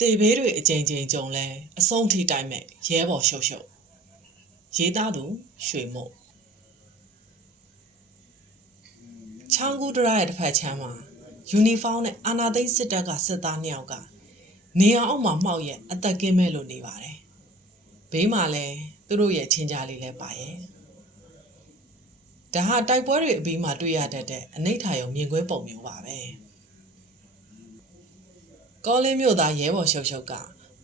တေဘေးတွေအကြိမ်ကြိမ်ကြုံလဲအဆုံးထိတိုက်မဲ့ရဲဘော်ရှုပ်ရှုပ်ရေးသားသူရွှေမို့ချောင်းကူးတရရဲ့တစ်ဖက်ချမ်းမှာယူနီဖောင်းနဲ့အာနာသိန်းစစ်တပ်ကစစ်သားနှစ်ယောက်ကနေအောင်အောက်မှာမှောက်ရဲ့အသက်ကင်းမဲ့လို့နေပါတယ်ဘေးမှာလဲသူတို့ရဲ့ချင်းကြလေးလဲပါရဲ့ဒါဟာတိုက်ပွဲတွေအပြီးမှာတွေ့ရတတ်တဲ့အနိဋ္ဌာယုံမြင်ကွင်းပုံမျိုးပါပဲ ကောလင်းမြို့သားရဲဘော်ရှုပ်ရှုပ်က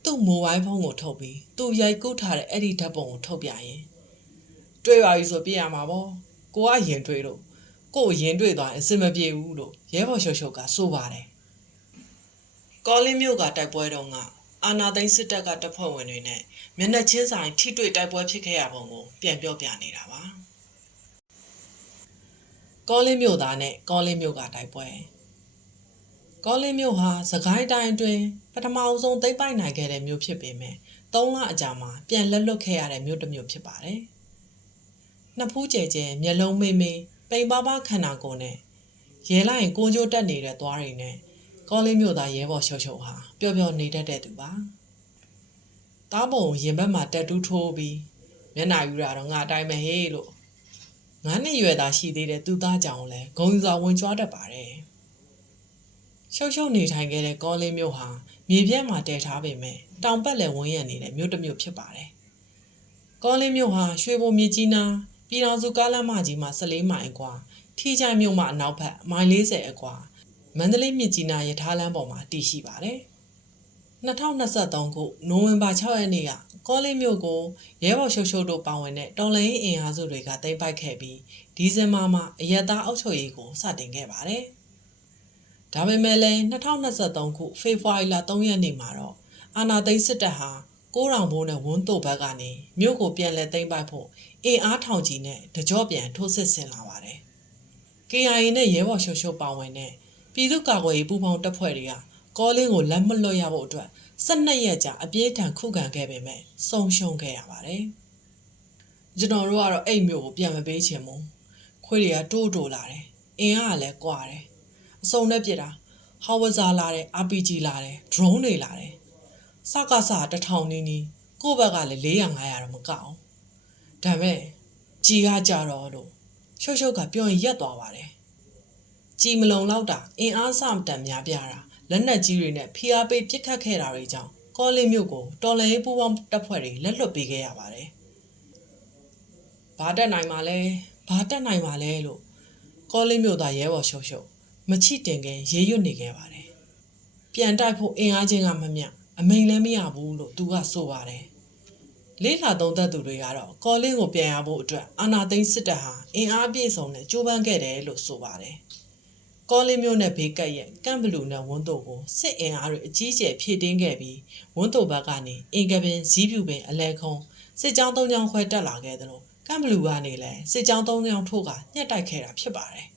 သူ့မိုဘိုင်းဖုန်းကိုထုတ်ပြီးသူ့ရိုက်ကူးထားတဲ့အဲ့ဒီဓာတ်ပုံကိုထုတ်ပြရင်တွေ့ပါပြီဆိုပြရမှာပေါ့ကိုကရင်တွေ့လို့ကို့ရင်တွေ့သွားရင်အစင်မပြေဘူးလို့ရဲဘော်ရှုပ်ရှုပ်ကဆိုပါတယ်ကောလင်းမြို့ကတိုက်ပွဲတုန်းကအာနာသိန်းစစ်တပ်ကတပ်ဖွဲ့ဝင်တွေနဲ့မျက်နှာချင်းဆိုင်ထိတွေ့တိုက်ပွဲဖြစ်ခဲ့ရပုံကိုပြန်ပြောပြနေတာပါကောလင်းမြို့သားနဲ့ကောလင်းမြို့ကတိုက်ပွဲ ကောလင်းမြို့ဟာသခိုင်းတိုင်းအတွင်းပထမအဆုံးသိမ့်ပိုက်နိုင်ခဲ့တဲ့မြို့ဖြစ်ပေမဲ့၃လအကြာမှာပြန်လက်လွတ်ခဲ့ရတဲ့မြို့တစ်မြို့ဖြစ်ပါတယ်။နှစ်ဖူးကျဲကျဲမျက်လုံးမေးမေးပိန်ပါပါခန္ဓာကိုယ်နဲ့ရဲလိုက်ရင်ကိုကြိုးတက်နေတဲ့သွားတွေနဲ့ကောလင်းမြို့သားရဲဘော်ရှုပ်ရှုပ်ဟာပျော်ပျော်နေတတ်တဲ့သူပါ။တားပုံရင်ဘက်မှာတက်တူးထိုးပြီးမျက်နှာယူတာတော့ငါအတိုင်းပဲဟေးလို့ငါးနှစ်ရွယ်သားရှိသေးတဲ့သူသားကြောင့်လဲဂုံယူစွာဝင်ကြွားတတ်ပါတယ်။ ရှုပ်ရှုပ်နေထိုင်ခဲ့တဲ့ကောလင်းမြို့ဟာမြေပြန့်မှာတည်ထားပေမဲ့တောင်ပတ်လည်ဝန်းရံနေတဲ့မြို့တစ်မြို့ဖြစ်ပါတယ်။ကောလင်းမြို့ဟာရွှေဘုံမြေကြီးနားပြည်တော်စုကားလမ်းမကြီးမှာ14မိုင်အကွာထီချိုင်မြို့မှာအနောက်ဘက်မိုင်40အကွာမန္တလေးမြစ်ကြီးနားရထားလမ်းပေါ်မှာတည်ရှိပါတယ်။2023ခုနိုဝင်ဘာ6ရက်နေ့ကကောလင်းမြို့ကိုရဲဘော်ရှုပ်ရှုပ်တို့ပါဝင်တဲ့တော်လှန်ရေးအင်အားစုတွေကသိမ်းပိုက်ခဲ့ပြီးဒီဇင်ဘာမှာအရက်သားအုပ်ချုပ်ရေးကိုစတင်ခဲ့ပါတယ်။ ဒါပေမဲ့လည်း2023ခုဖေဖော်ဝါရီလ3ရက်နေ့မှာတော့အာနာသိန်းစစ်တပ်ဟာကိုးတောင်ဘိုးနဲ့ဝန်းတုတ်ဘက်ကနေမြို့ကိုပြန်လည်သိမ်းပိုက်ဖို့အင်အားထောင်ကြီးနဲ့တကြော့ပြန်ထိုးစစ်ဆင်လာပါတယ်။ KIA နဲ့ရဲဘော်ရှုပ်ရှုပ်ပါဝင်တဲ့ပြည်သူ့ကာကွယ်ရေးပူးပေါင်းတပ်ဖွဲ့တွေကကောလင်းကိုလက်မလွတ်ရဖို့အတွက်12ရက်ကြာအပြေးထန်ခုခံခဲ့ပေမဲ့ဆုံးရှုံးခဲ့ရပါတယ်။ကျွန်တော်တို့ကတော့အဲ့မြို့ကိုပြန်မပေးချင်ဘူး။ခွေးတွေကတိုးတိုးလာတယ်။အင်အားကလည်းကွာတယ်။ အစုံနဲ့ပြစ်တာဟောဝဇာလာတယ် RPG လာတယ် drone တွေလာတယ်စကစတထောင်နီးနီးကိုယ့်ဘက်ကလည်း400 500တော့မကောက်ဒါမဲ့ကြီးကကြတော့လို့ရှုပ်ရှုပ်ကပြောရင်ရက်သွားပါတယ်ကြီးမလုံလောက်တာအင်အားစမတန်များပြတာလက်နက်ကြီးတွေနဲ့ဖိအားပေးပစ်ခတ်ခဲ့တာတွေကြောင့်ကောလင်းမြို့ကိုတော်လှန်ရေးပူးပေါင်းတပ်ဖွဲ့တွေလက်လွတ်ပေးခဲ့ရပါတယ်ဘာတက်နိုင်မှာလဲဘာတက်နိုင်မှာလဲလို့ကောလင်းမြို့သားရဲဘော်ရှုပ်ရှုပ် မချိတင်ခင်ရေးရွတ်နေခဲ့ပါတယ်။ပြန်တိုက်ဖို့အင်အားချင်းကမမျှအမိန်လည်းမရဘူးလို့သူကဆိုပါတယ်။လေးလာသုံးသက်သူတွေကတော့ကော်လင်းကိုပြန်ရဖို့အတွက်အာနာသိန်းစစ်တပ်ဟာအင်အားပြည့်စုံနဲ့ကြိုးပမ်းခဲ့တယ်လို့ဆိုပါတယ်။ကော်လင်းမျိုးနဲ့ဘေးကပ်ရဲ့ကန့်ဘလူနဲ့ဝန်းတုပ်ကိုစစ်အင်အားတွေအကြီးကျယ်ဖြည့်တင်းခဲ့ပြီးဝန်းတုပ်ဘက်ကနေအင်ကပင်ဇီးပြူပင်အလဲခုံစစ်ကြောင်းသုံးချောင်းခွဲတက်လာခဲ့တယ်လို့ကန့်ဘလူကနေလည်းစစ်ကြောင်းသုံးချောင်းထိုးကညှက်တိုက်ခဲ့တာဖြစ်ပါတယ်။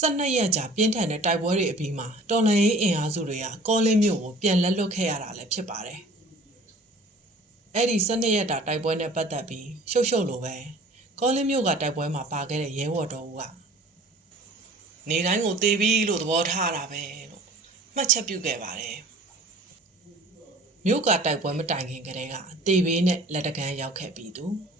12ရက်ကြာပြင်းထန်တဲ့တိုက်ပွဲတွေအပြီးမှာတော်လန်ရေးအင်အားစုတွေကကောလင်းမြို့ကိုပြန်လက်လွတ်ခဲ့ရတာလည်းဖြစ်ပါတယ်။အဲ့ဒီ12ရက်တာတိုက်ပွဲနဲ့ပတ်သက်ပြီးရှုပ်ရှုပ်လိုပဲကောလင်းမြို့ကတိုက်ပွဲမှာပါခဲ့တဲ့ရဲဘော်တော်ကနေတိုင်းကိုတေးပြီးလို့သဘောထားတာပဲလို့မှတ်ချက်ပြုခဲ့ပါတယ်။မြို့ကတိုက်ပွဲမတိုင်ခင်ကတည်းကတေးဘေးနဲ့လက်တကန်းရောက်ခဲ့ပြီးသူ။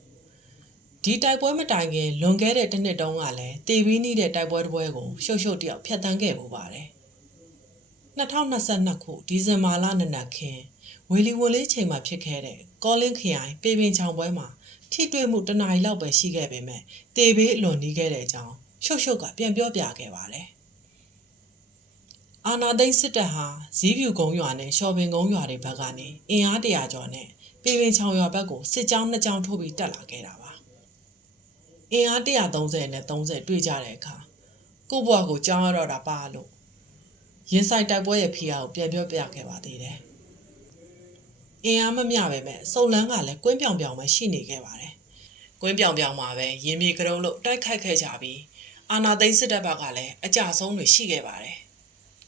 ဒီတိုက်ပွဲမတိုင်ခင်လွန်ခဲ့တဲ့တစ်နှစ်တုန်းကလည်းတေဘီနီးတဲ့တိုက်ပွဲတစ်ပွဲကိုရှုပ်ရှုပ်တယောက်ဖျက်ဆီးခဲ့ပူပါတယ်။2022ခုဒီဇင်ဘာလနနက်ခင်းဝေလီဝလေးချိန်မှာဖြစ်ခဲ့တဲ့ကောလင်းခရိုင်ပေပင်ချောင်ပွဲမှာထိတွေ့မှုတစ်နာရီလောက်ပဲရှိခဲ့ပေမဲ့တေဘေးအလွန်နီးခဲ့တဲ့အကြောင်းရှုပ်ရှုပ်ကပြန်ပြောပြခဲ့ပါတယ်။အာနာသိန်းစစ်တပ်ဟာဇီးဖြူကုန်းရွာနဲ့ရှော်ပင်ကုန်းရွာတွေဘက်ကနေအင်အားတရာကျော်နဲ့ပေပင်ချောင်ရွာဘက်ကိုစစ်ကြောင်းနှစ်ကြောင်းထိုးပြီးတက်လာခဲ့တာပါ။ အင်အား130နဲ့30တွေ့ကြတဲ့အခါကို့ဘွားကိုကြောင်းရတော့တာပါလို့ရင်ဆိုင်တိုက်ပွဲရဲ့ဖီယာကိုပြန်ပြောပြခဲ့ပါသေးတယ်။အင်အားမမျှပဲမဲ့စုံလန်းကလည်းကွင်းပြောင်ပြောင်ပဲရှိနေခဲ့ပါတယ်။ကွင်းပြောင်ပြောင်မှာပဲရင်မြေကရုံးလို့တိုက်ခိုက်ခဲ့ကြပြီးအာနာသိန်းစစ်တပ်ဘက်ကလည်းအကြဆုံးတွေရှိခဲ့ပါတယ်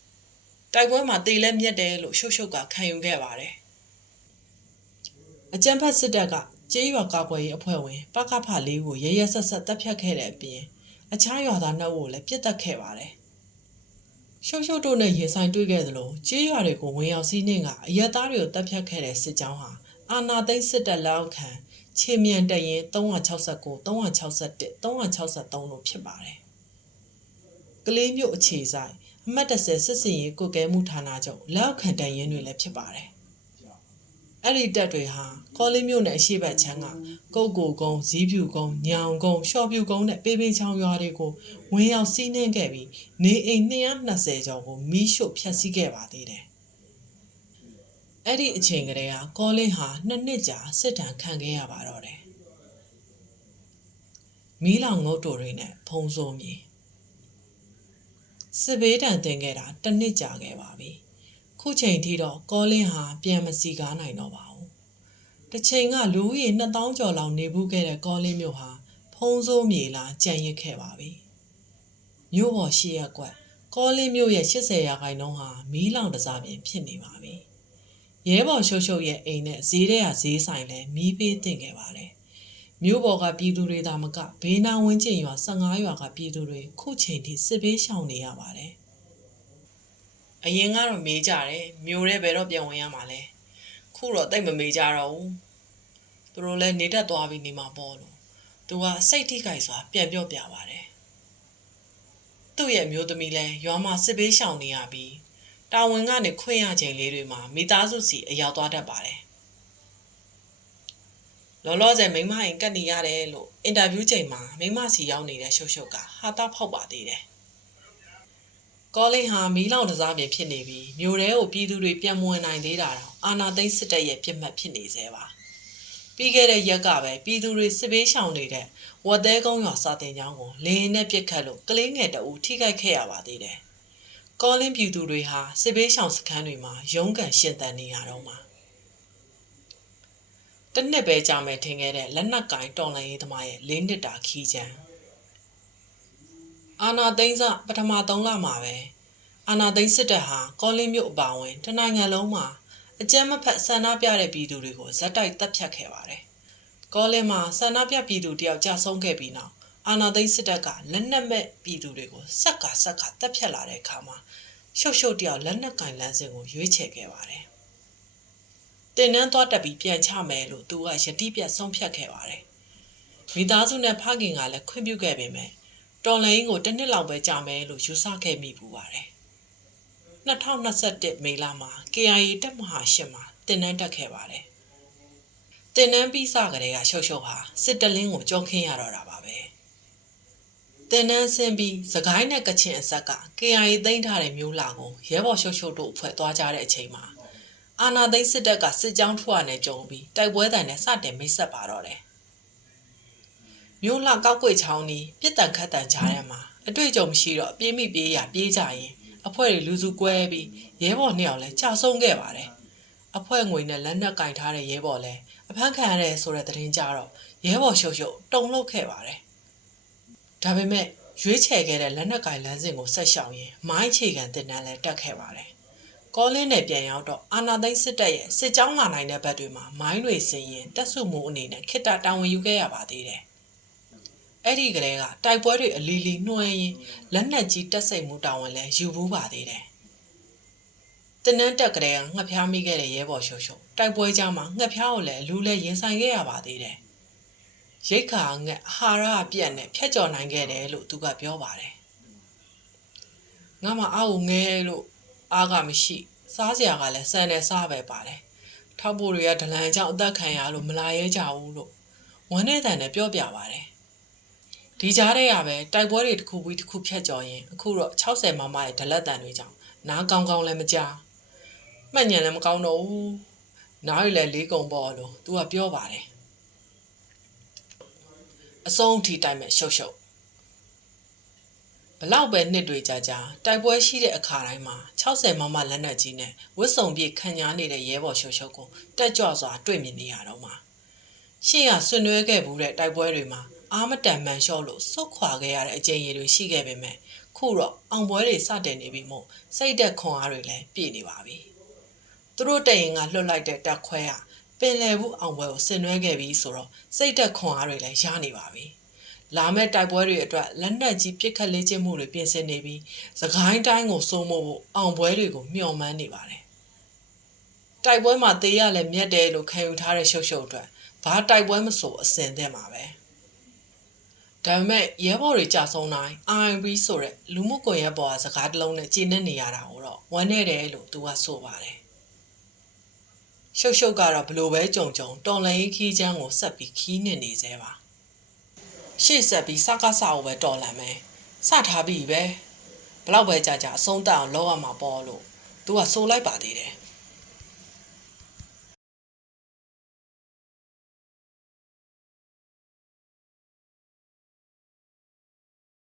။တိုက်ပွဲမှာတေလဲမြက်တယ်လို့ရှုပ်ရှုပ်ကခံယူခဲ့ပါတယ်။အကြံဖတ်စစ်တပ်က ကျေးရွာကာကွယ်ရေးအဖွဲ့ဝင်ပကဖလေးကိုရရဆက်ဆက်တပ်ဖြတ်ခဲ့တဲ့အပြင်အခြားရွာသားနှုတ်ကိုလည်းပြစ်တက်ခဲ့ပါတယ်ရှုပ်ရှုပ်တို့နဲ့ရင်ဆိုင်တွေ့ခဲ့သလိုကြေးရွာတွေကိုဝင်ရောက်စီးနှင်းကအရက်သားတွေကိုတပ်ဖြတ်ခဲ့တဲ့စစ်ကြောင်းဟာအာနာသိန်းစစ်တပ်လက်အောက်ခံခြေမြန်တရင်369 361 363လို့ဖြစ်ပါတယ်။ကလေးမျိုးအခြေဆိုင်အမှတ်30စစ်စင်ရေးကုတ်ကဲမှုဌာနချုပ်လက်အောက်ခံတရင်တွေလည်းဖြစ်ပါတယ်။ အဲ့ဒီတပ်တွေဟာကောလင်းမြို့နယ်အရှိတ်ချမ်းကကုတ်ကိုကုန်းဇီးဖြူကုန်းညောင်ကုန်းရှော့ဖြူကုန်းနဲ့ပေပင်ချောင်းရွာတွေကိုဝင်ရောက်စီးနှင်းခဲ့ပြီးနေအိမ်220ကျော်ကိုမီးရှို့ဖျက်ဆီးခဲ့ပါသေးတယ်။အဲ့ဒီအချိန်ကတည်းကကောလင်းဟာနှစ်နှစ်ကြာစစ်တမ်းခံခဲ့ရပါတော့တယ်။မီးလောင်ငုတ်တိုတွေနဲ့ဖုံးဆိုးမြေစစ်ဘေးတံတင်ခဲ့တာတစ်နှစ်ကြာခဲ့ပါပြီ။ ခုချိန်ထိတော့ကောလင်းဟာပြန်မစီကားနိုင်တော့ပါဘူး။တစ်ချိန်ကလူဦးရေ2000ကျော်လောက်နေဘူးခဲ့တဲ့ကောလင်းမြို့ဟာဖုံးဆိုးမြေလာကြံ့ရစ်ခဲ့ပါပြီ။မြို့ပေါ်ရှိရက်ကွက်ကောလင်းမြို့ရဲ့80ရာခိုင်နှုန်းဟာမီးလောင်တစားပြင်ဖြစ်နေပါပြီ။ရဲဘော်ရှုပ်ရှုပ်ရဲ့အိမ်နဲ့ဈေးထဲကဈေးဆိုင်လည်းမီးပေးတင်ခဲ့ပါတယ်။မြို့ပေါ်ကပြည်သူတွေသာမကဘေးနားဝန်းကျင်ရွာ15ရွာကပြည်သူတွေခုချိန်ထိစစ်ဘေးရှောင်နေရပါတယ်။ အရင်ကတော့မေးကြတယ်မြို့ထဲဘယ်တော့ပြန်ဝင်ရမှာလဲ။ခုတော့တိတ်မမေးကြတော့ဘူး။သူတို့လည်းနေတတ်သွားပြီးနေမှာပေါ့လို့။သူကစိတ်ထိခိုက်စွာပြန်ပြောပြပါတယ်။သူ့ရဲ့မျိုးသမီးလည်းရွာမှာစစ်ဘေးရှောင်နေရပြီးတာဝန်ကနေခွင့်ရချိန်လေးတွေမှာမိသားစုစီအရောက်သွားတတ်ပါတယ်။လောလောဆယ်မိမရင်ကတ်နေရတယ်လို့အင်တာဗျူးချိန်မှာမိမစီရောက်နေတဲ့ရှုပ်ရှုပ်ကဟာတာဖောက်ပါသေးတယ်။ ကောလိန်ဟာမီးလောင်တစားပြင်ဖြစ်နေပြီးမြို့ထဲကိုပြည်သူတွေပြန်မဝင်နိုင်သေးတာတော့အာနာသိန်းစစ်တပ်ရဲ့ပြစ်မှတ်ဖြစ်နေသေးပါ။ပြီးခဲ့တဲ့ရက်ကပဲပြည်သူတွေစစ်ဘေးရှောင်နေတဲ့ဝတ်သေးကုန်းရွာစာတင်ကျောင်းကိုလေရင်နဲ့ပြစ်ခတ်လို့ကလေးငယ်တအူထိခိုက်ခဲ့ရပါသေးတယ်။ကောလင်းပြည်သူတွေဟာစစ်ဘေးရှောင်စခန်းတွေမှာရုန်းကန်ရှင်သန်နေရတော့မှာတနစ်ပဲကြာမယ်ထင်ခဲ့တဲ့လက်နက်ကင်တော်လန်ရေးသမားရဲ့၄နှစ်တာခီးချမ်း အာနာသိန်းစပထမ3လမှာပဲအာနာသိန်းစစ်တပ်ဟာကောလင်းမြို့အပါအဝင်တနိုင်ငံလုံးမှာအကြမ်းမဖက်ဆန္ဒပြတဲ့ပြည်သူတွေကိုဇက်တိုက်တပ်ဖြတ်ခဲ့ပါတယ်။ကောလင်းမှာဆန္ဒပြပြည်သူတယောက်ကြာဆုံးခဲ့ပြီးနောက်အာနာသိန်းစစ်တပ်ကလက်နက်မဲ့ပြည်သူတွေကိုစက်ကဆက်ကတပ်ဖြတ်လာတဲ့အခါမှာရှုပ်ရှုပ်တယောက်လက်နက်ကင်လမ်းစဉ်ကိုရွေးချယ်ခဲ့ပါတယ်။တင်နန်းသွားတက်ပြီးပြန်ချမယ်လို့သူကယတိပြတ်ဆုံးဖြတ်ခဲ့ပါတယ်။မိသားစုနဲ့ဖခင်ကလည်းခွင့်ပြုခဲ့ပေမဲ့ တော်လိုင်းကိုတစ်နှစ်လောက်ပဲကြာမယ်လို့ယူဆခဲ့မိပူပါတယ်။2021မေလမှာ KIA တက်မဟာရှစ်မှာတင်နန်းတက်ခဲ့ပါတယ်။တင်နန်းပြီးစကတည်းကရှုပ်ရှုပ်ဟာစစ်တလင်းကိုကြောခင်းရတော့တာပါပဲ။တင်နန်းဆင်းပြီးစကိုင်းနဲ့ကချင်အဆက်က KIA သိမ်းထားတဲ့မျိုးလာကိုရဲဘော်ရှုပ်ရှုပ်တို့အဖွဲ့သွားကြတဲ့အချိန်မှာအာနာသိန်းစစ်တပ်ကစစ်ကြောင်းထွက်ရနေကြုံပြီးတိုက်ပွဲတိုင်နဲ့စတင်မိတ်ဆက်ပါတော့တယ်။ မြို့လှကောက်ကွေချောင်းနီးပြစ်တန်ခတ်တန်ကြားထဲမှာအတွေ့အကြုံမရှိတော့ပြေးမိပြေးရပြေးကြရင်အဖွဲ့တွေလူစုကွဲပြီးရဲဘော်နှစ်ယောက်လည်းကြာဆုံးခဲ့ပါတယ်။အဖွဲ့ငွေနဲ့လက်နက်ကင်ထားတဲ့ရဲဘော်လည်းအဖမ်းခံရတယ်ဆိုတဲ့သတင်းကြတော့ရဲဘော်ရှုပ်ရှုပ်တုံ့လောက်ခဲ့ပါတယ်။ဒါပေမဲ့ရွေးချယ်ခဲ့တဲ့လက်နက်ကင်လမ်းစဉ်ကိုဆက်ရှောင်ရင်မိုင်းချေကန်တင်တန်းလည်းတက်ခဲ့ပါတယ်။ကောလင်းနဲ့ပြန်ရောက်တော့အာနာသိန်းစစ်တပ်ရဲ့စစ်ကြောင်းလာနိုင်တဲ့ဘက်တွေမှာမိုင်းတွေဆင်ရင်တက်ဆုမှုအနေနဲ့ခိတ္တတာဝန်ယူခဲ့ရပါသေးတယ်။ အဲ့ဒီကလေးကတိုက်ပွဲတွေအလီလီနှွှဲရင်လက်နက်ကြီးတက်စိတ်မှုတာဝန်လည်းယူဘူးပါသေးတယ်။တနန်းတက်ကလေးကငှက်ဖျားမိခဲ့တဲ့ရဲဘော်ရှုပ်ရှုပ်တိုက်ပွဲကြားမှာငှက်ဖျားကိုလည်းလူလည်းရင်ဆိုင်ခဲ့ရပါသေးတယ်။ရိတ်ခါငှက်အာဟာရပြက်နဲ့ဖျက်ကျော်နိုင်ခဲ့တယ်လို့သူကပြောပါတယ်။ငါမှအားကိုငဲလို့အားကမရှိစားစရာကလည်းစံနဲ့စားပဲပါတယ်။ထောက်ဖို့တွေကဒလန်ကြောင့်အသက်ခံရလို့မလာရဲကြဘူးလို့ဝမ်းနဲ့တန်နဲ့ပြောပြပါတယ်။ ဒီကြားထဲကပဲတိုက်ပွဲတွေတစ်ခုပြီးတစ်ခုဖြတ်ကျော်ရင်အခုတော့60မမရဲ့ဒလက်တန်တွေကြောင့်နားကောင်းကောင်းလည်းမကြားမှတ်ညံလည်းမကောင်းတော့ဘူး။နားရည်လည်းလေးကုံပေါ့လို့သူကပြောပါတယ်။အဆုံးထိတိုက်မဲ့ရှုပ်ရှုပ်ဘလောက်ပဲနှစ်တွေကြာကြာတိုက်ပွဲရှိတဲ့အခါတိုင်းမှာ60မမလက်နက်ကြီးနဲ့ဝစ်စုံပြေခံညာနေတဲ့ရဲဘော်ရှုပ်ရှုပ်ကိုတက်ကြွစွာတွေ့မြင်နေရတော့မှာရှေ့ကဆွနွဲခဲ့ဘူးတဲ့တိုက်ပွဲတွေမှာ အာမတန်မှန်လျှော့လို့စုတ်ခွာခဲ့ရတဲ့အကျဉ်းရည်တွေရှိခဲ့ပေမဲ့ခုတော့အောင်ပွဲတွေစတင်နေပြီမို့စိတ်သက်ခွန်အားတွေလည်းပြည့်နေပါပြီသူတို့တရင်ကလွတ်လိုက်တဲ့တက်ခွဲကပင်လယ်ဘူးအောင်ပွဲကိုဆင်နွှဲခဲ့ပြီးဆိုတော့စိတ်သက်ခွန်အားတွေလည်းရနေပါပြီလာမဲ့တိုက်ပွဲတွေအတွက်လက်နက်ကြီးပစ်ခတ်လေ့ကျင့်မှုတွေပြင်ဆင်နေပြီးစကိုင်းတိုင်းကိုစိုးမိုးဖို့အောင်ပွဲတွေကိုမျှော်မှန်းနေပါတယ်။တိုက်ပွဲမှာတေးရလည်းမြတ်တယ်လို့ခံယူထားတဲ့ရှုပ်ရှုပ်အတွက်ဘာတိုက်ပွဲမဆိုအစင်တဲ့မှာပဲ။ ဒါပေမဲ့ရဲဘော်တွေကြာဆုံးတိုင်း RMB ဆိုတဲ့လူမှုကွန်ရက်ပေါ်ကစကားတစ်လုံးနဲ့ကြည်နေနေရတာကိုတော့ဝမ်းနေတယ်လို့သူကဆိုပါတယ်။ရှုပ်ရှုပ်ကတော့ဘလို့ပဲကြုံကြုံတော်လန်ရေးခီးချမ်းကိုဆက်ပြီးခီးနေနေသေးပါ။ရှေ့ဆက်ပြီးစကားစအောင်ပဲတော်လန်မယ်။စထားပြီပဲ။ဘလောက်ပဲကြာကြာအဆုံးတတ်အောင်လုပ်ရမှာပေါ့လို့သူကဆိုလိုက်ပါသေးတယ်။